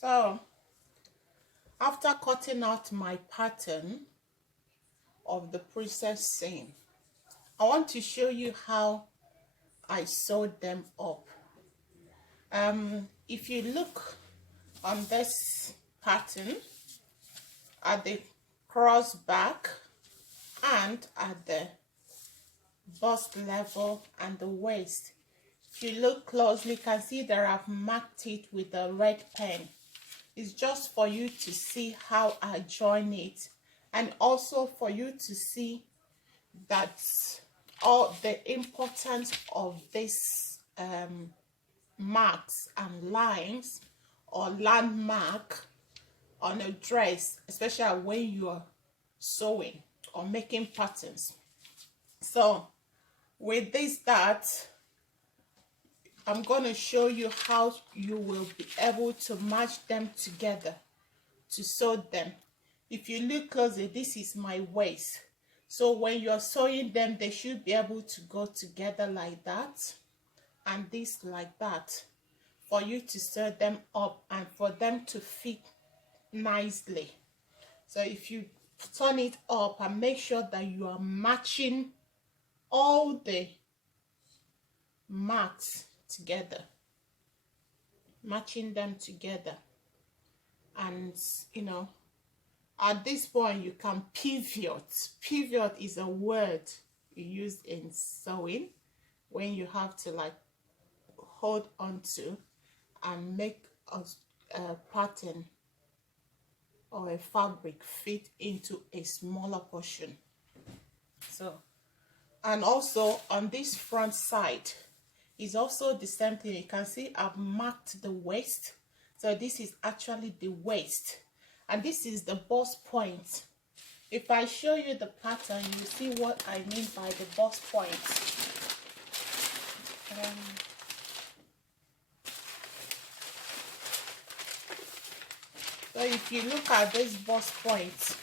So after cutting out my pattern of the princess seam, I want to show you how I sewed them up. If you look on this pattern at the cross back and at the bust level and the waist, if you look closely, you can see that I've marked it with a red pen. It's just for you to see how I join it, and also for you to see that all the importance of this marks and lines or landmark on a dress, especially when you're sewing or making patterns. So with this I'm going to show you how you will be able to match them together to sew them. If you look closely, this is my waist. So when you're sewing them, they should be able to go together like that and this like that for you to sew them up and for them to fit nicely. So if you turn it up and make sure that you are matching all the marks together, matching them together, and at this point you can pivot. Pivot is a word you use in sewing when you have to like hold on to and make a pattern or a fabric fit into a smaller portion. So, and also on this front side is also the same thing. You can see I've marked the waist. So this is actually the waist, and this is the bust point. If I show you the pattern, you see what I mean by the bust point. So if you look at this bust point,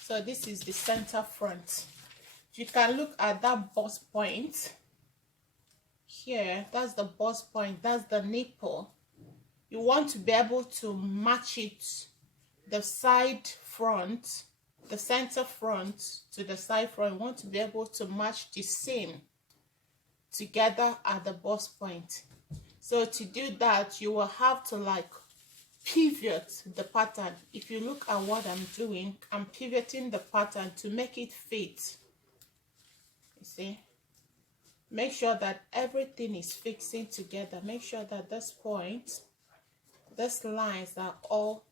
so this is the center front. If you can look at that bust point here, that's the bust point, that's the nipple. You want to be able to match it, the side front, the center front to the side front. You want to be able to match the seam together at the bust point. So to do that, you will have to like pivot the pattern. If you look at what I'm doing, I'm pivoting the pattern to make it fit. You see, make sure that everything is fixing together. Make sure that this point, these lines are all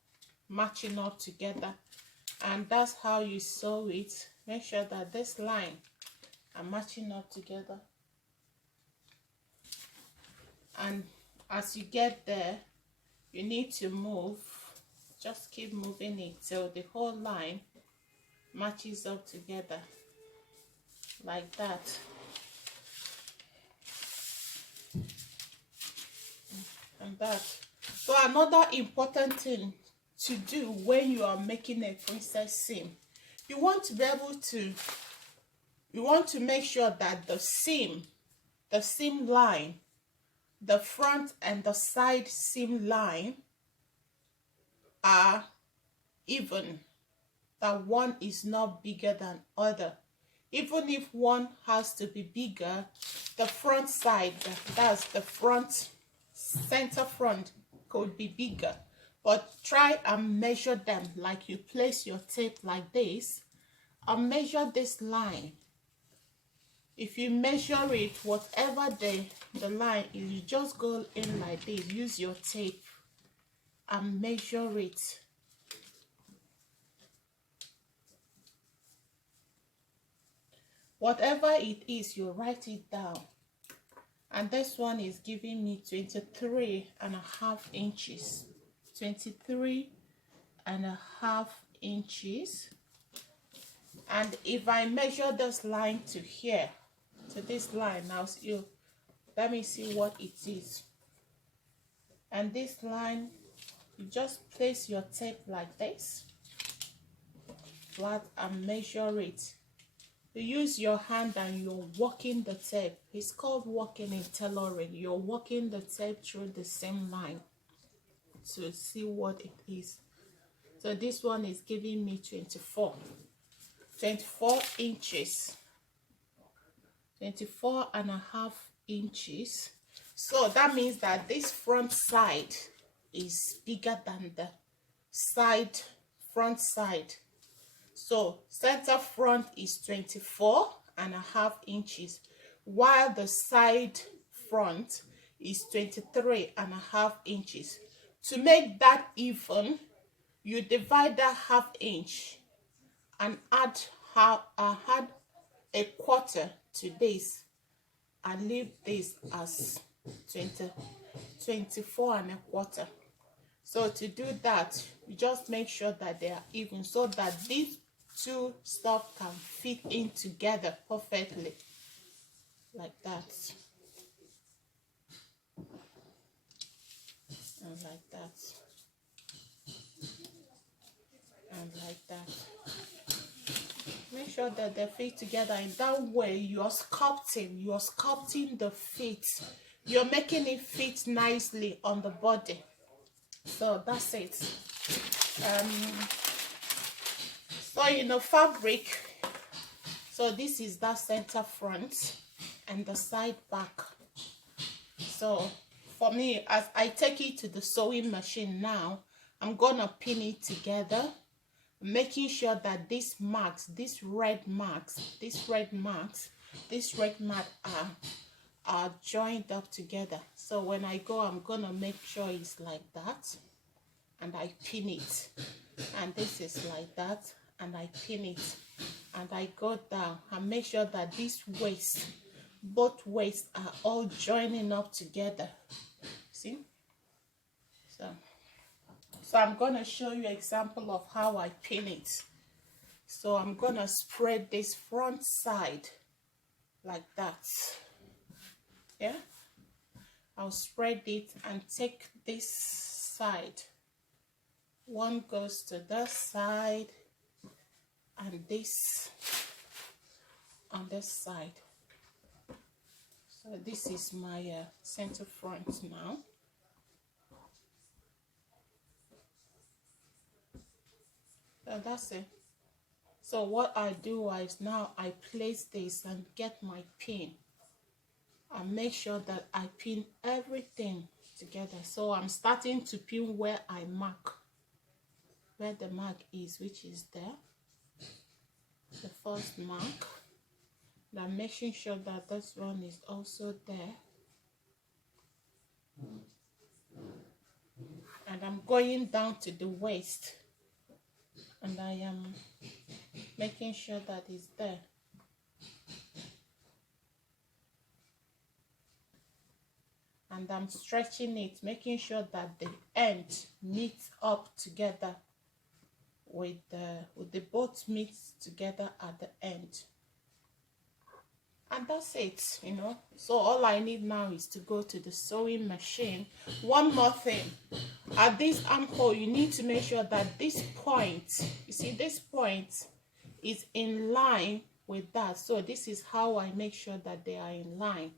matching up together, and that's how you sew it. Make sure that this line are matching up together, and as you get there, you need to move. Just keep moving it till the whole line matches up together like that. And that. So another important thing to do when you are making a princess seam, you want to be able to, you want to make sure that the seam line, the front and the side seam line are even, that one is not bigger than other. Even if one has to be bigger, the front side, that's the front, center front, could be bigger. But try and measure them, like you place your tape like this and measure this line. If you measure it, whatever the line is, you just go in like this, use your tape and measure it. Whatever it is, you write it down. And this one is giving me 23.5 inches. 23.5 inches. And if I measure this line to here, to this line, now let me see what it is. And this line, you just place your tape like this, flat, and measure it. You use your hand and you're walking the tape. It's called walking in tailoring. You're walking the tape through the same line to see what it is. So this one is giving me 24 inches, 24.5 inches. So that means that this front side is bigger than the front side. So center front is 24.5 inches, while the side front is 23.5 inches. To make that even, you divide that half inch and add a quarter to this and leave this as 24.25. So to do that, you just make sure that they are even so that these two stuff can fit in together perfectly, like that, and like that, and like that. Make sure that they fit together. In that way, you're sculpting the fit. You're making it fit nicely on the body. So that's it. So fabric. So this is that center front and the side back. So for me, as I take it to the sewing machine now, I'm gonna pin it together, making sure that these red marks are joined up together. So when I go, I'm gonna make sure it's like that, and I pin it, and this is like that, and I pin it, and I go down and make sure that both waists are all joining up together. See? So I'm gonna show you an example of how I pin it. So I'm gonna spread this front side like that. Yeah, I'll spread it and take this side. One goes to this side and this on this side. So this is my center front now. So that's it. So what I do is now I place this and get my pin and make sure that I pin everything together. So I'm starting to pin where I mark, where the mark is, which is there, the first mark. And I'm making sure that this one is also there. And I'm going down to the waist, and I am making sure that it's there. And I'm stretching it, making sure that the end meets up together with the both meets together at the end. And that's it, So all I need now is to go to the sewing machine. One more thing. At this armhole, you need to make sure that this point, you see this point, is in line with that. So this is how I make sure that they are in line.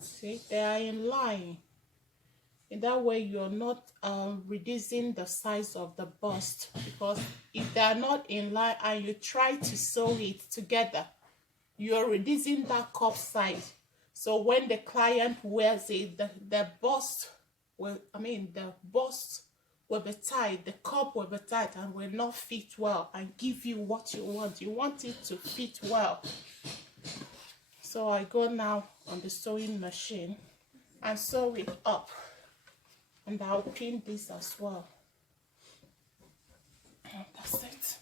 See, they are in line. In that way, you're not reducing the size of the bust, because if they are not in line and you try to sew it together, you're reducing that cup size. So when the client wears it, the bust will be tight, the cup will be tight and will not fit well and give you what you want. You want it to fit well. So I go now on the sewing machine and sew it up. And I'll pin this as well. And that's it.